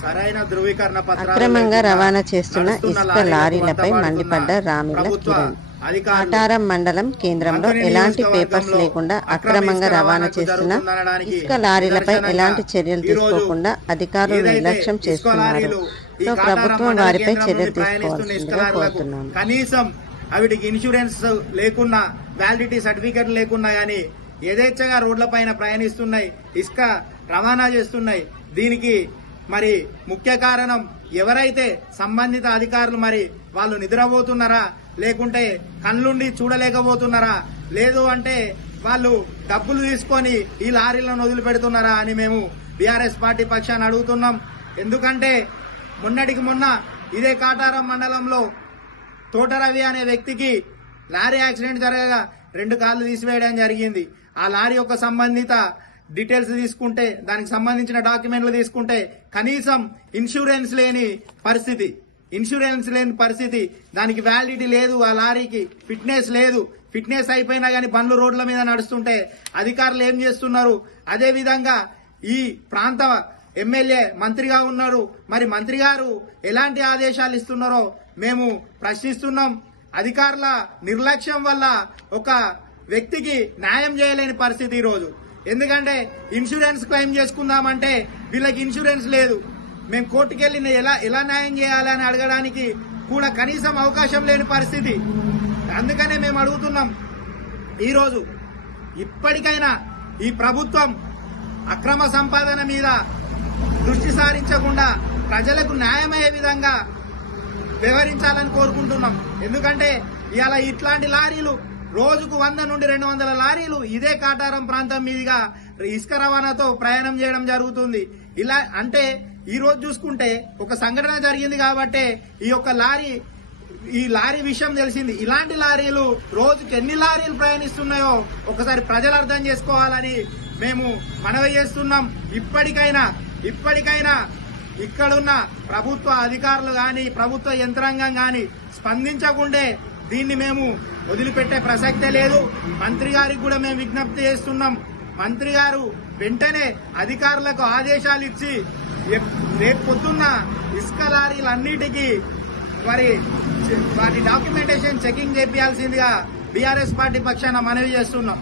సరైన ధృవీకరణ పత్రాలు అక్రమంగా రవాణా చేస్తున్న ఇసుక లారీలపై మండిపడ్డ రామిళ్ల కిరణ్. కాటారం మండలం కేంద్రంలో ఎలాంటి పేపర్స్ లేకుండా అక్రమంగా రవాణా చేస్తున్న ఇసుక లారీలపై ఎలాంటి చర్యలు తీసుకోకుండా అధికారులు నిర్లక్ష్యం చేస్తున్నారు. సో ప్రభుత్వం వారిపై చర్యలు తీసుకోవాల్సిందిగా కోరుతున్నాము. కనీసం అవిటికి ఇన్సూరెన్స్ లేకున్నా, వ్యాలిడిటీ సర్టిఫికెట్ లేకున్నా కానీ యథేచ్ఛగా రోడ్లపైన ప్రయాణిస్తున్నాయి, ఇసుక రవాణా చేస్తున్నాయి. దీనికి మరి ముఖ్య కారణం ఎవరైతే సంబంధిత అధికారులు మరి వాళ్ళు నిద్రపోతున్నారా, లేకుంటే కళ్ళుండి చూడలేకపోతున్నారా, లేదు అంటే వాళ్ళు డబ్బులు తీసుకొని ఈ లారీలను వదిలిపెడుతున్నారా అని మేము బీఆర్ఎస్ పార్టీ పక్షాన్ని అడుగుతున్నాం. ఎందుకంటే మొన్నటికి మొన్న ఇదే కాటారం మండలంలో తోటరవి అనే వ్యక్తికి లారీ యాక్సిడెంట్ జరగగా 2 కాళ్ళు తీసివేయడం జరిగింది. ఆ లారీ యొక్క సంబంధిత డీటెయిల్స్ తీసుకుంటే, దానికి సంబంధించిన డాక్యుమెంట్లు తీసుకుంటే కనీసం ఇన్సూరెన్స్ లేని పరిస్థితి, దానికి వ్యాలిడిటీ లేదు, ఆ లారీకి ఫిట్నెస్ లేదు. ఫిట్నెస్ అయిపోయినా కానీ బండ్లు రోడ్ల మీద నడుస్తుంటే అధికారులు ఏం చేస్తున్నారు? అదే విధంగా ఈ ప్రాంత ఎమ్మెల్యే మంత్రిగా ఉన్నారు, మరి మంత్రి గారు ఎలాంటి ఆదేశాలు ఇస్తున్నారో మేము ప్రశ్నిస్తున్నాం. అధికారుల నిర్లక్ష్యం వల్ల ఒక వ్యక్తికి న్యాయం చేయలేని పరిస్థితి ఈరోజు. ఎందుకంటే ఇన్సూరెన్స్ క్లెయిమ్ చేసుకుందామంటే వీళ్ళకి ఇన్సూరెన్స్ లేదు. మేము కోర్టుకెళ్ళి ఎలా న్యాయం చేయాలని అడగడానికి కూడా కనీసం అవకాశం లేని పరిస్థితి. అందుకనే మేము అడుగుతున్నాం, ఈరోజు ఇప్పటికైనా ఈ ప్రభుత్వం అక్రమ సంపాదన మీద దృష్టి సారించకుండా ప్రజలకు న్యాయమయ్యే విధంగా వ్యవహరించాలని కోరుకుంటున్నాం. ఎందుకంటే ఇవాళ ఇట్లాంటి లారీలు రోజుకు 100 నుండి 200 లారీలు ఇదే కాటారం ప్రాంతం మీదుగా ఇసుక రవాణాతో ప్రయాణం చేయడం జరుగుతుంది. ఇలా అంటే ఈ రోజు చూసుకుంటే ఒక సంఘటన జరిగింది కాబట్టి ఈ లారీ విషయం తెలిసింది. ఇలాంటి లారీలు రోజుకి ఎన్ని లారీలు ప్రయాణిస్తున్నాయో ఒకసారి ప్రజలు అర్థం చేసుకోవాలని మేము మనవి చేస్తున్నాం. ఇప్పటికైనా ఇక్కడున్న ప్రభుత్వ అధికారులు గాని, ప్రభుత్వ యంత్రాంగం గాని స్పందించకుంటే దీన్ని మేము వదిలిపెట్టే ప్రసక్తే లేదు. మంత్రి గారికి కూడా మేము విజ్ఞప్తి చేస్తున్నాం. మంత్రి గారు వెంటనే అధికారులకు ఆదేశాలు ఇచ్చి రేపు పొద్దున్న ఇసుక లారీలన్నిటికీ మరి వాటి డాక్యుమెంటేషన్ చెకింగ్ చేయాల్సిందిగా బీఆర్ఎస్ పార్టీ పక్షాన మనవి చేస్తున్నాం.